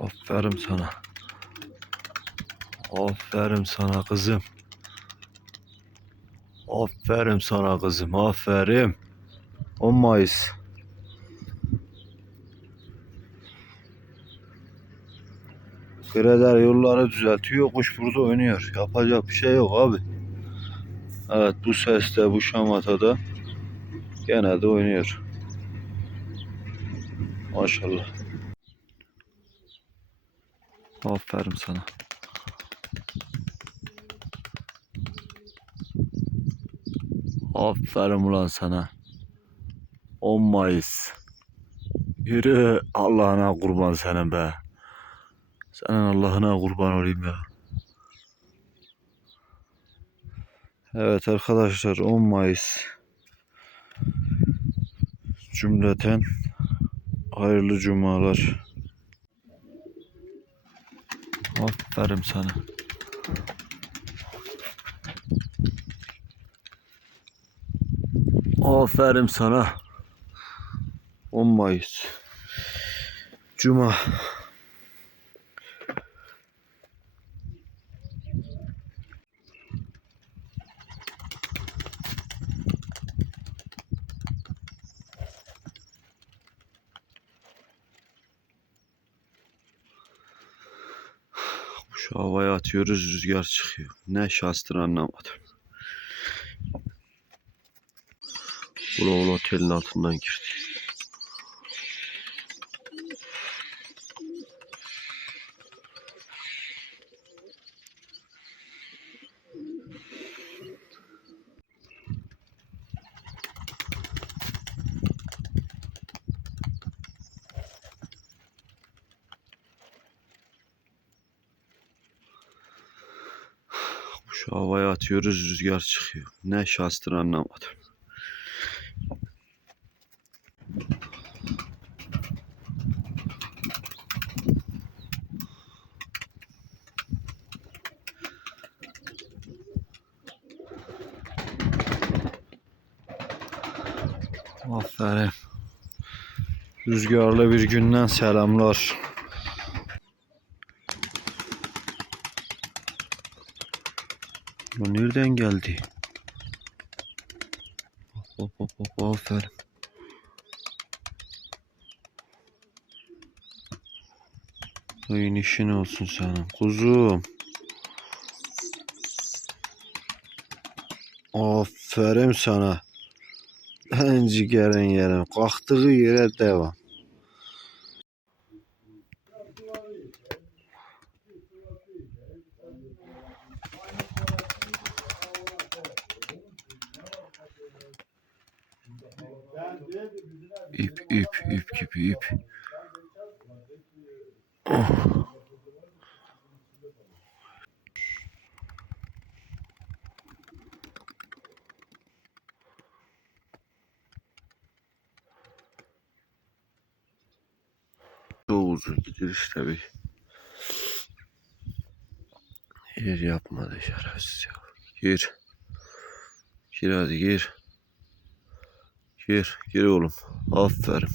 Aferin sana. Aferin sana kızım. Aferin sana kızım. Aferin. 10 Mayıs. Greder yolları düzeltiyor. Kuş burada oynuyor. Yapacak bir şey yok abi. Evet bu seste bu şamatada gene de oynuyor. Maşallah. Aferin sana. Aferin ulan sana. 10 Mayıs. Yürü Allah'ına kurban senin be. Senin Allah'ına kurban olayım ya. Evet arkadaşlar 10 Mayıs. Cümleten hayırlı cumalar. Aferin sana. Aferin sana. 10 Mayıs. Cuma. Şu havaya atıyoruz rüzgar çıkıyor. Ne şanstır anlamadım. Ulan otelin altından girdi. Şu havaya atıyoruz rüzgar çıkıyor. Ne şanstır anlamadım. Aferin. Rüzgarlı bir günden selamlar. Bu nereden geldi? Hop hop hop hop aferin. Oyun işin olsun senin kuzum. Aferin sana. Ben ciğerin yerim. Kalktığı yere devam. Çok uzun gidiyor tabi. Yer yapmadı şerefsiz ya. Gir. Gir hadi gir. Gir. Gir oğlum. Aferin.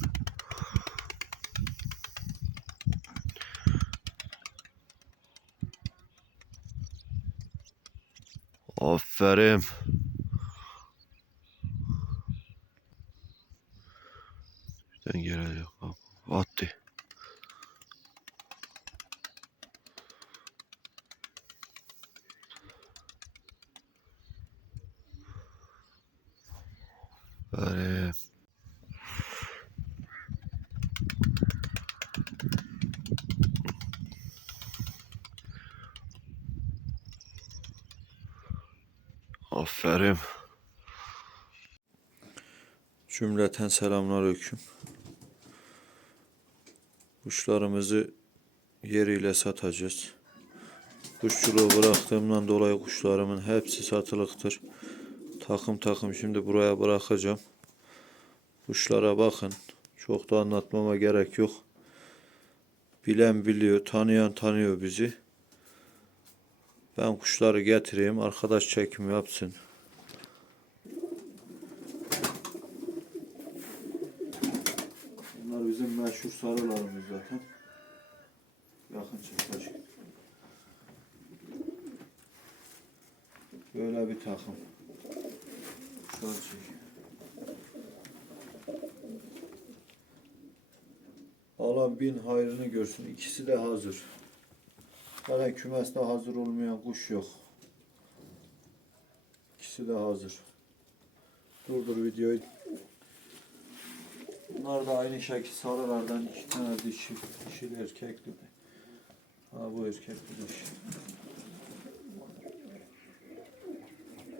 Aferin. Aferin. Cümleten selamünaleyküm. Kuşlarımızı yeriyle satacağız. Kuşçuluğu bıraktığımdan dolayı kuşlarımın hepsi satılıktır. Takım takım şimdi buraya bırakacağım. Kuşlara bakın. Çok da anlatmama gerek yok. Bilen biliyor, tanıyan tanıyor bizi. Ben kuşları getireyim, arkadaş çekim yapsın. Bunlar bizim meşhur sarılarımız zaten. Yakın başka. Böyle bir takım. Şöyle çek. Allah bin hayrını görsün. İkisi de hazır. Zaten kümeste hazır olmayan kuş yok. İkisi de hazır. Durdur videoyu. Bunlar da aynı şekil sarılardan iki tane dişi, dişili erkekli. Ha bu erkekli dişi.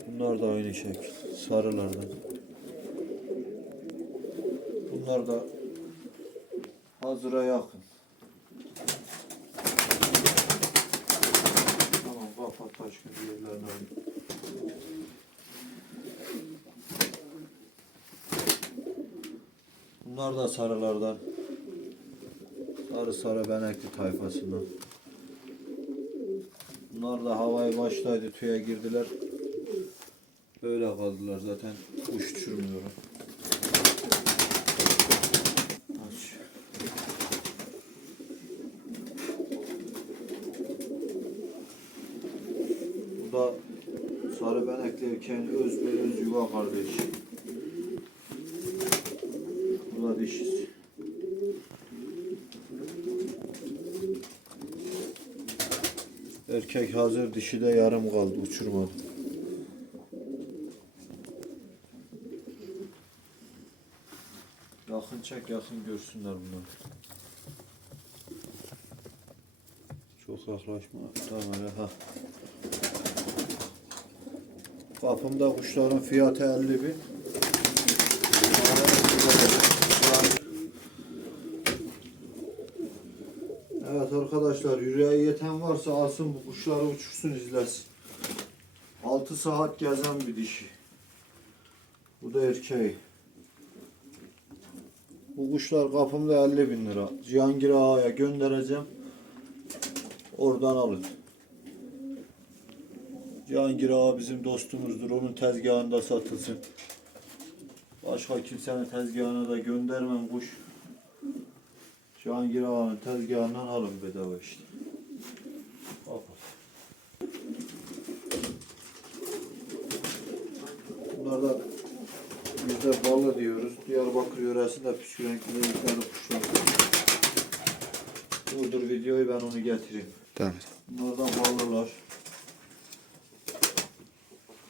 Bunlar da aynı şekil sarılardan. Bunlar da hazıra yakın. Tamam kapat başka diğerlerini alayım. Bunlar da sarılardan. Sarı sarı benekli tayfasından. Bunlar da havayı başlaydı tüye girdiler. Böyle kaldılar zaten kuş uçurmuyorum. Bu da sarı benekli erkeğin öz ve öz yuva kardeşi. Bu da dişisi. Erkek hazır, dişi de yarım kaldı, uçurmadı. Yakın çek, yakın görsünler bunları. Çok yaklaşma. Tamam öyle ha. Kapımda kuşların fiyatı 50 bin. Evet arkadaşlar yüreğe yeten varsa alsın bu kuşları uçursun izlesin. 6 saat gezen bir dişi. Bu da erkeği. Bu kuşlar kapımda 50 bin lira. Cihangir Ağa'ya göndereceğim. Oradan alın. Cihangir Ağa bizim dostumuzdur. Onun tezgahında satılsın. Başka kimsenin tezgahına da göndermem kuş. Cihangir Ağa'nın tezgahından alın bedava işte. Bak. Bunlar da biz de ballı diyoruz. Diyarbakır yöresinde püskürenkli dedikleri kuşlar. Durdur videoyu ben onu getireyim. Tamam. Bunlardan ballılar.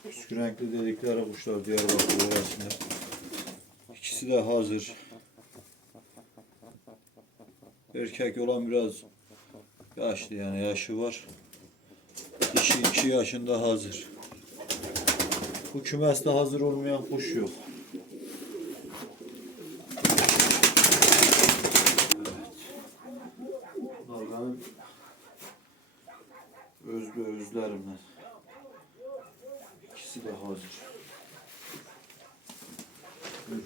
Püskürenkli dedikleri kuşlar Diyarbakır yöresinde. İkisi de hazır. Erkek olan biraz yaşlı yani yaşı var. Dişi iki yaşında hazır. Bu kümeste hazır olmayan kuş yok. Benim özlü özlerimden. İkisi de hazır. Buyurun.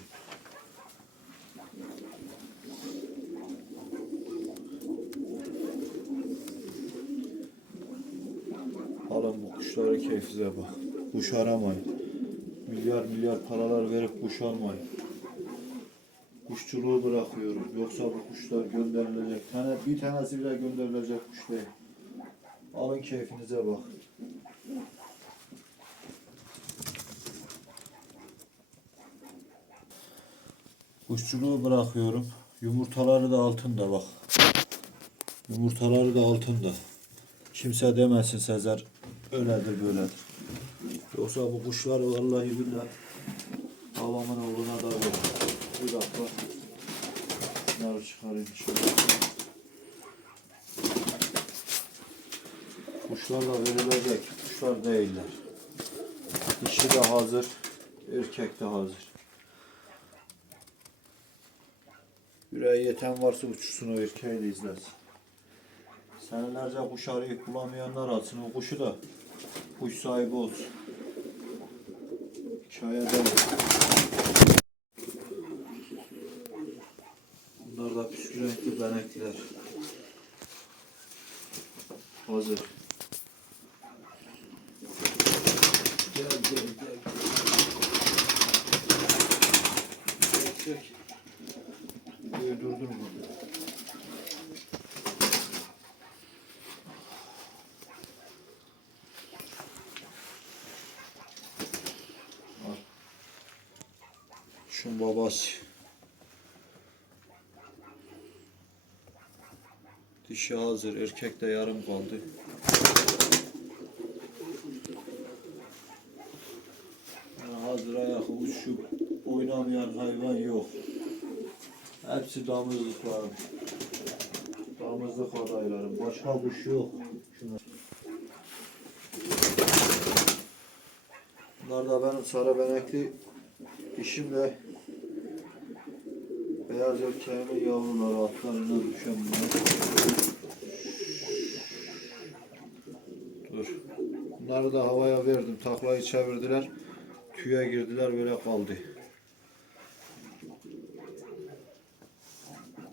Alın keyfinize bak. Kuş aramayın. Milyar milyar paralar verip kuş almayın. Kuşçuluğu bırakıyorum. Yoksa bu kuşlar gönderilecek. Tane, bir tanesi bile gönderilecek kuş değil. Alın keyfinize bak. Kuşçuluğu bırakıyorum. Yumurtaları da altında bak. Yumurtaları da altında. Kimse demesin Sezer öyledir böyledir. Yoksa bu kuşlar vallahi billahi babamın oğluna da ver. Bir dakika. Bunları çıkarayım şöyle. Kuşlarla verilecek kuşlar değiller. Dişi de hazır, erkek de hazır. Yüreği yeten varsa uçursun o erkeği de izlesin. Senelerce kuş arayıp bulamayanlar alsın o kuşu da kuş sahibi olsun. Hikaye değil. Bunlar da püskürenkli benekliler. Hazır. Babası. Dişi hazır, erkek de yarım kaldı. Yani hazır ayak uçup oynamayan hayvan yok. Hepsi damızlıklarım. Damızlık adaylarım. Başka kuş yok. Şuna. Bunlar da benim sarı benekli dişimle beyaz erkeğimin yavruları altlarından düşen bunlar. Dur. Bunları da havaya verdim. Taklayı çevirdiler. Tüye girdiler böyle kaldı.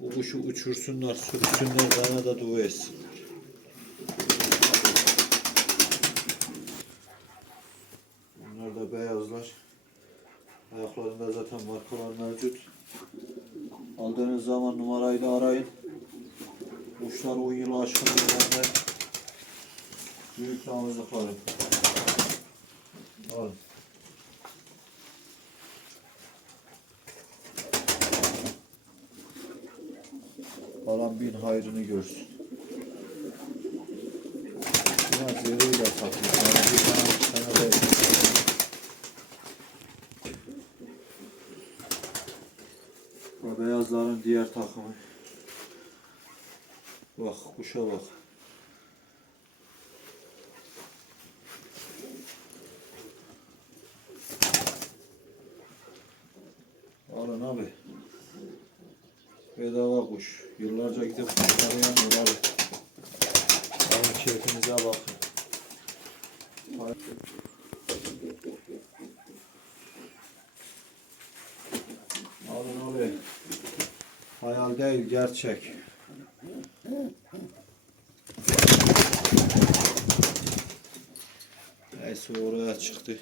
Bu kuşu uçursunlar, sürüsünler, bana da dua etsinler. Bunlar da beyazlar. Ayaklarında zaten markalar mevcut. Aldığınız zaman numarayı da arayın. Kuşlar 10 yılı aşkın bende. Büyük damızlıkları. Alın. Falan bin hayrını görsün. Biraz yeriyle takmış. Yani bir tane, bir tane değil. Bu diğer takımı. Bak kuşa bak. Alın abi. Bedava kuş. Yıllarca gidip yanıyor abi. Alın keyfinize bakın. Alın abi. Hayal değil gerçek. Neyse oraya çıktı.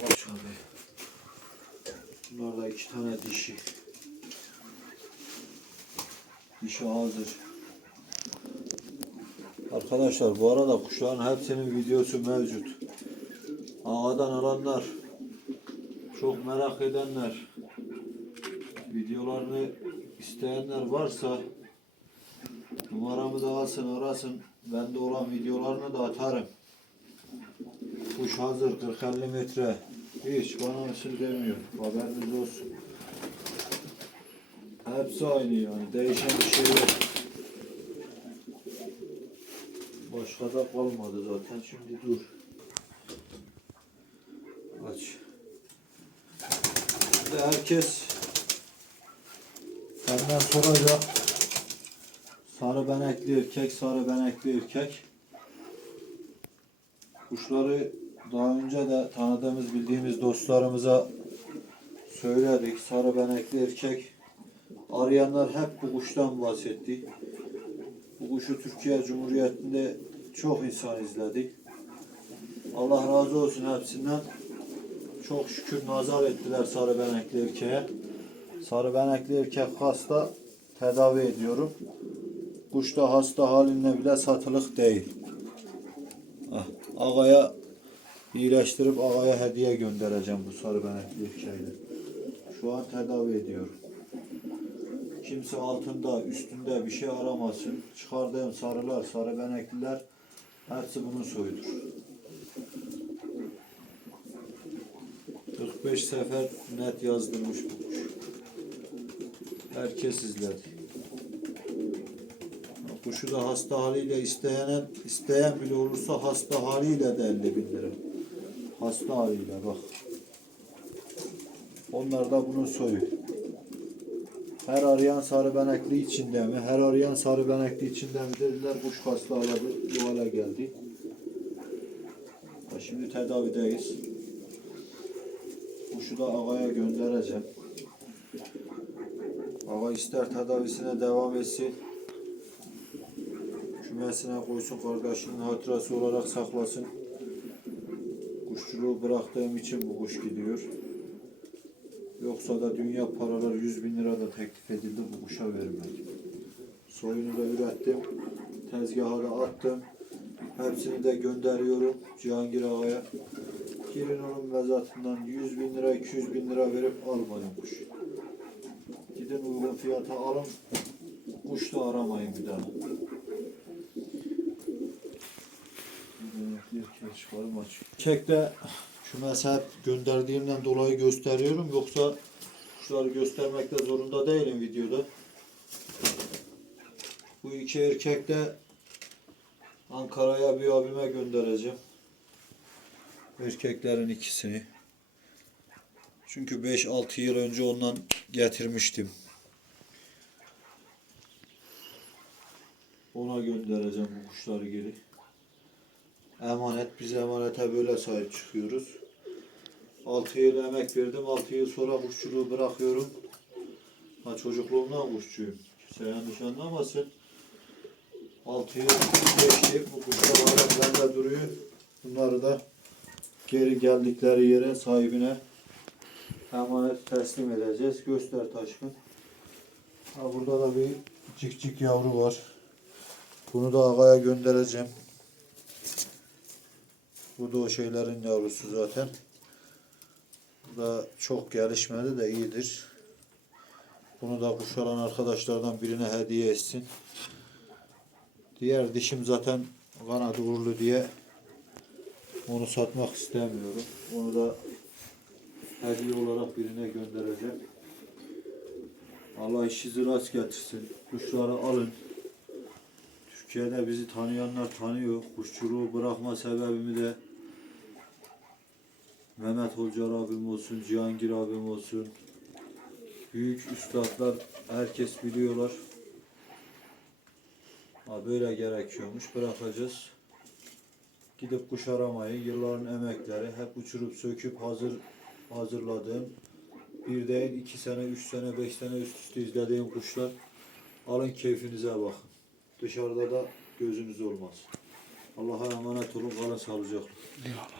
Kaç. Bunlar da iki tane dişi. Dişi hazır. Arkadaşlar bu arada kuşların hepsinin videosu mevcut. Ağadan alanlar, çok merak edenler, videolarını isteyenler varsa numaramı da alsın arasın. Bende olan videolarını da atarım. Kuş hazır 40-50 metre. Hiç bana ısır demiyor. Haberiniz olsun. Hepsi aynı yani. Değişen bir şey yok. Başka da kalmadı zaten. Şimdi dur. Aç. Şimdi herkes benden soracak. Sarı benekli erkek, sarı benekli erkek. Kuşları daha önce de tanıdığımız, bildiğimiz dostlarımıza söyledik. Sarı benekli erkek. Arayanlar hep bu kuştan bahsetti. Bu kuşu Türkiye Cumhuriyeti'nde çok insan izledi. Allah razı olsun hepsinden. Çok şükür nazar ettiler sarı benekli erkeğe. Sarı benekli erkek hasta tedavi ediyorum. Kuş da hasta halinde bile satılık değil. Ah, Ağaya iyileştirip ağaya hediye göndereceğim bu sarı benekli erkeğiyle. Şu an tedavi ediyorum. Kimse altında, üstünde bir şey aramasın. Çıkardığım sarılar, sarı benekliler hepsi bunun soyudur. 45 sefer net yazdırmış bu kuş. Herkes izledi. Kuşu da hasta haliyle isteyen, isteyen bile olursa hasta haliyle de 50 bin. Hasta haliyle bak. Onlar da bunun soyu. Her arayan sarı benekli içinde mi? Her arayan sarı benekli içinde mi dediler. Kuş hastalığı bu hale geldi. Şimdi tedavideyiz. Kuşu da ağaya göndereceğim. Ağa ister tedavisine devam etsin. Kümesine koysun kardeşinin hatırası olarak saklasın. Kuşçuluğu bıraktığım için bu kuş gidiyor. Yoksa da dünya paralar 100 bin lira da teklif edildi bu kuşa vermek. Soyunu da ürettim. Tezgaha da attım. Hepsini de gönderiyorum Cihangir Ağa'ya. Girin onun mezatından 100 bin lira 200 bin lira verip almayın kuş. Gidin uygun fiyata alın. Kuş da aramayın bir daha. Çekte şu mesela gönderdiğimden dolayı gösteriyorum. Yoksa kuşları göstermekte zorunda değilim videoda. Bu iki erkek de Ankara'ya bir abime göndereceğim. Erkeklerin ikisini. Çünkü 5-6 yıl önce ondan getirmiştim. Ona göndereceğim bu kuşları geri. Emanet, biz emanete böyle sahip çıkıyoruz. 6 yıl emek verdim, 6 yıl sonra kuşçuluğu bırakıyorum. Ha çocukluğumdan kuşçuyum. Kimse yanlış anlamasın. 6 yıl geçti, bu kuşlar hala bende duruyor. Bunları da geri geldikleri yere sahibine emanet teslim edeceğiz. Göster Taşkın. Ha, burada da bir cikcik yavru var. Bunu da ağaya göndereceğim. Bu da o şeylerin yavrusu zaten. Bu da çok gelişmedi de iyidir. Bunu da kuş alan arkadaşlardan birine hediye etsin. Diğer dişim zaten kanadı uğurlu diye onu satmak istemiyorum. Onu da hediye olarak birine göndereceğim. Allah işinizi rast getirsin. Kuşları alın. Türkiye'de bizi tanıyanlar tanıyor. Kuşçuluğu bırakma sebebimi de Mehmet Hoca abim olsun, Cihangir abim olsun. Büyük üstadlar herkes biliyorlar. Ha, böyle gerekiyormuş. Bırakacağız. Gidip kuş aramayı, yılların emekleri hep uçurup söküp hazır hazırladığım bir değil iki sene, üç sene, beş sene üst üste izlediğim kuşlar. Alın keyfinize bakın. Dışarıda da gözünüz olmaz. Allah'a emanet olun. Kalın sağlıcakla. Eyvallah.